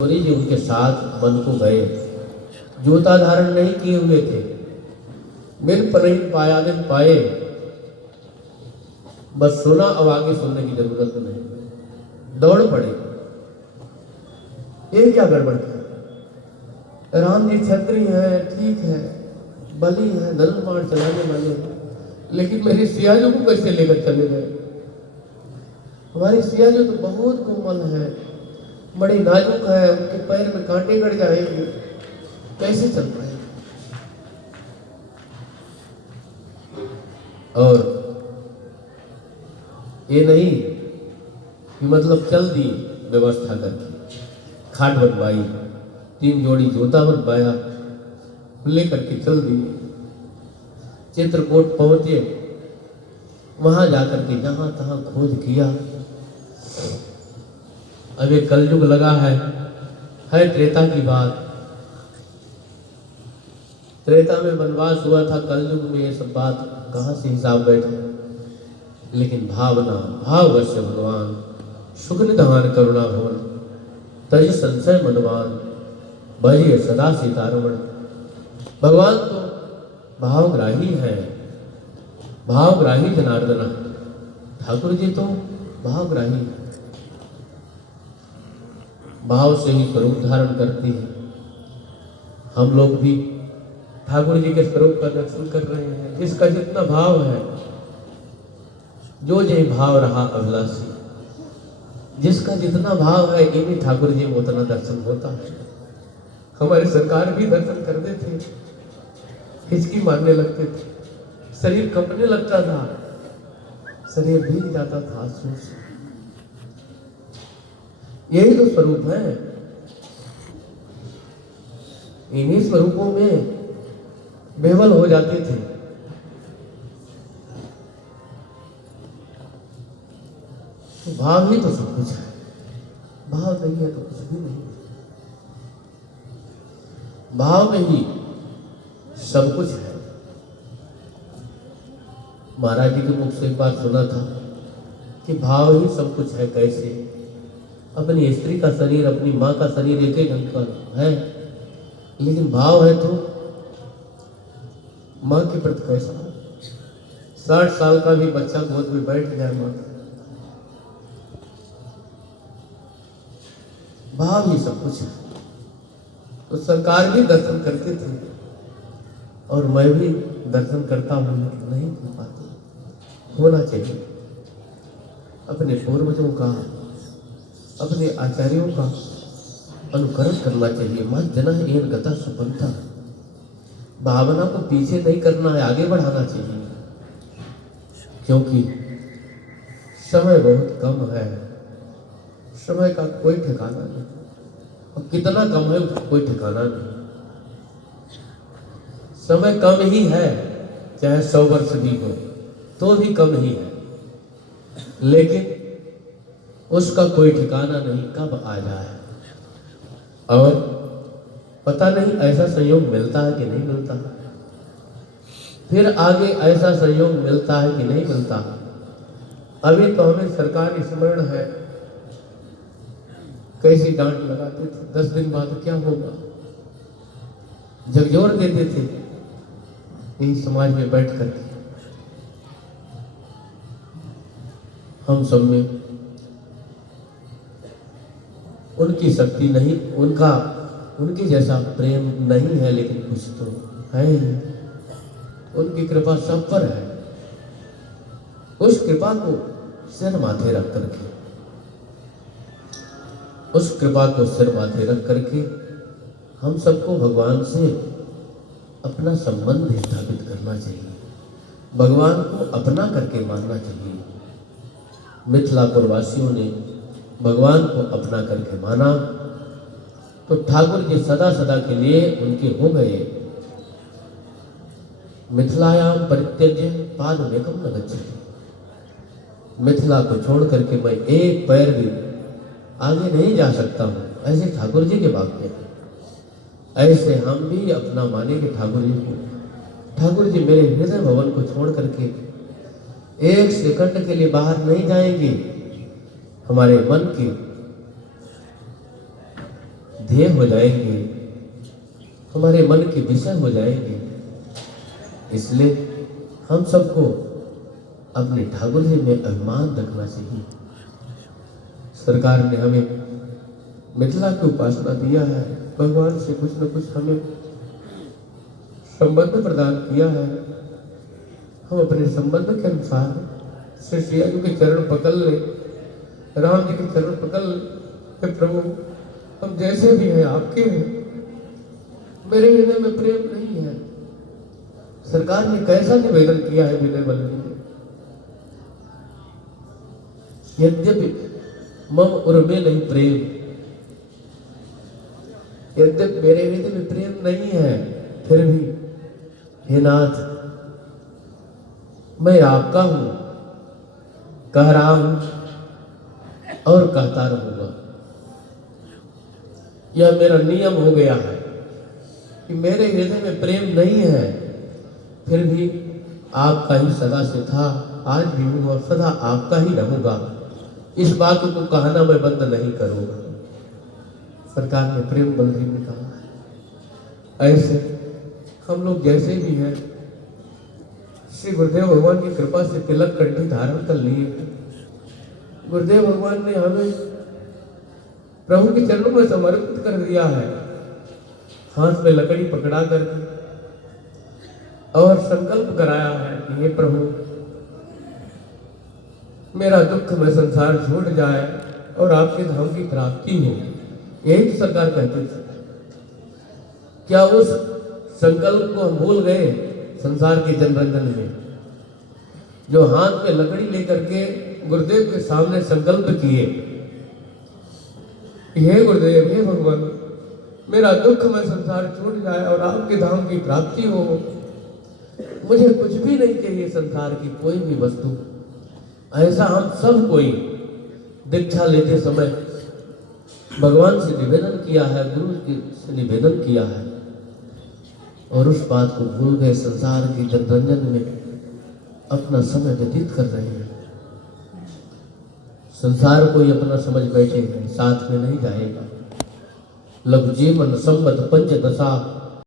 गौरी जी उनके साथ वन को गए। जूता धारण नहीं किए हुए थे, बिन परिहित पायादिन पाए। बस सुना, अब आगे सुनने की जरूरत नहीं। दौड़ पड़े। ये क्या गड़बड़ है? राम जी क्षत्रिय है, ठीक है, बलि है, धनुष बाण चलाने वाले, लेकिन मेरी सियाजू को कैसे लेकर चले गए? हमारी सियाजू तो बहुत कोमल है, बड़ी नाजुक है, उनके पैर में कांटे गड़ जाएंगे, कैसे चल पाएंगे? और ये नहीं कि मतलब चल दी, व्यवस्था करके खाट बनवाई, 3 जोड़ी जूता बनवाया, लेकर के चल दिए। चित्रकूट पहुंचे, वहां जाकर के जहां तहां खोज किया। अब ये कलयुग लगा है त्रेता की बात। त्रेता में वनवास हुआ था, कलयुग में ये सब बात कहाँ से हिसाब बैठे? लेकिन भावना भाववश्य भगवान सुख निधान करुणा भवन तज संशय मनवान भजिए सदा सीतारमण। भगवान तो भावग्राही है, भावग्राही जनार्दना। ठाकुर जी तो भावग्राही है, भाव से ही स्वरूप धारण करती है। हम लोग भी ठाकुर जी के स्वरूप का दर्शन कर रहे हैं। जिसका जितना भाव है, जो जय भाव रहा अभिलाषी, जिसका जितना भाव है, इन्हीं ठाकुर जी में उतना दर्शन होता है। हमारे सरकार भी दर्शन करते थे, हिचकी मारने लगते थे, शरीर कंपने लगता था, शरीर भीग जाता था आंसू से। यही तो स्वरूप है। इन्हीं स्वरूपों में बेवल हो जाते थे। तो भाव ही तो सब कुछ है, भाव नहीं है तो कुछ भी नहीं। भाव में ही सब कुछ है। महाराज जी के मुख से एक बार सुना था कि भाव ही सब कुछ है। कैसे? अपनी स्त्री का शरीर, अपनी माँ का शरीर एक ही ढंग का है, लेकिन भाव है तो माँ के प्रति कैसा? 60 साल का भी बच्चा गोद में बैठ जाए माँ, भाव ही सब कुछ है। तो सरकार भी दर्शन करते थे और मैं भी दर्शन करता हूँ, लेकिन नहीं हो पाते। होना चाहिए। अपने पूर्वजों का, अपने आचार्यों का अनुकरण करना चाहिए। मत जना एन गता सुपंथा। भावना को पीछे नहीं करना है, आगे बढ़ाना चाहिए, क्योंकि समय बहुत कम है। समय का कोई ठिकाना नहीं, और कितना कम है उसका कोई ठिकाना नहीं। समय कम ही है, चाहे 100 वर्ष भी हो तो भी कम ही है, लेकिन उसका कोई ठिकाना नहीं, कब आ जाए। और पता नहीं ऐसा संयोग मिलता है कि नहीं मिलता, फिर आगे ऐसा संयोग मिलता है कि नहीं मिलता। अभी तो हमें सरकार स्मरण है, कैसी डांट लगाते थे, 10 दिन बाद क्या होगा, झकझोर देते थे यही समाज में बैठ कर। हम सब में उनकी शक्ति नहीं, उनके जैसा प्रेम नहीं है, लेकिन कुछ तो है ही। उनकी कृपा सब पर है। उस कृपा को सिर माथे रख करके, उस कृपा को सिर माथे रख करके हम सबको भगवान से अपना संबंध स्थापित करना चाहिए, भगवान को अपना करके मानना चाहिए। मिथिलापुर वासियों ने भगवान को अपना करके माना, तो ठाकुर जी सदा सदा के लिए उनके हो गए। मिथिलायाम परित्यज्य पादमेकं न गच्छति। मिथिला को छोड़ करके मैं एक पैर भी आगे नहीं जा सकता हूँ, ऐसे ठाकुर जी के वाक्य। ऐसे हम भी अपना मानेंगे ठाकुर जी को। ठाकुर जी मेरे हृदय भवन को छोड़ करके एक सेकंड के लिए बाहर नहीं जाएंगे। हमारे मन की ध्येय हो जाएंगे, हमारे मन के विषय हो जाएंगे। इसलिए हम सबको अपने ठाकुर जी में अभिमान रखना चाहिए। सरकार ने हमें मिथिला की उपासना दिया है, भगवान से कुछ न कुछ हमें संबंध प्रदान किया है। हम अपने संबंध के अनुसार श्री सिया जी के चरण पकड़ ले, राम जी के चरण पकड़ ले। प्रभु हम जैसे भी हैं आपके हैं, मेरे हृदय में प्रेम नहीं है। सरकार ने कैसा निवेदन किया है विनय बल्लभ ने, यद्यपि मम उर्मे नहीं प्रेम, यद्यपि मेरे हृदय में प्रेम नहीं है, फिर भी हे नाथ मैं आपका हूं, कह रहा हूं और कहता रहूंगा। यह मेरा नियम हो गया है कि मेरे हृदय में प्रेम नहीं है, फिर भी आपका ही सदा से था, आज भी हूं और सदा आपका ही रहूंगा। इस बात को कहना मैं बंद नहीं करूंगा। सरकार ने प्रेम बंधु में कहा। ऐसे हम लोग जैसे भी हैं, श्री गुरुदेव भगवान की कृपा से तिलक कंठी धारण कर लिए। गुरुदेव भगवान ने हमें प्रभु के चरणों में समर्पित कर दिया है, हाथ में लकड़ी पकड़ा करके, और संकल्प कराया है कि हे प्रभु मेरा दुख में संसार छूट जाए और आपके धाम की प्राप्ति हो। यही तो सरकार कहती थी। क्या उस संकल्प को हम भूल गए संसार के जनरंजन में, जो हाथ में लकड़ी लेकर के गुरुदेव के सामने संकल्प किए, हे गुरुदेव हे भगवान मेरा दुख में संसार छूट जाए और आपके धाम की प्राप्ति हो, मुझे कुछ भी नहीं चाहिए संसार की कोई भी वस्तु। ऐसा हम सब कोई दीक्षा लेते समय भगवान से निवेदन किया है, गुरु से निवेदन किया है, और उस बात को भूल गए, संसार के जनरंजन में अपना समय व्यतीत कर रहे हैं। संसार को ही अपना समझ बैठे हैं, साथ में नहीं जाएगा। लघु जीवन संबत पंच दशा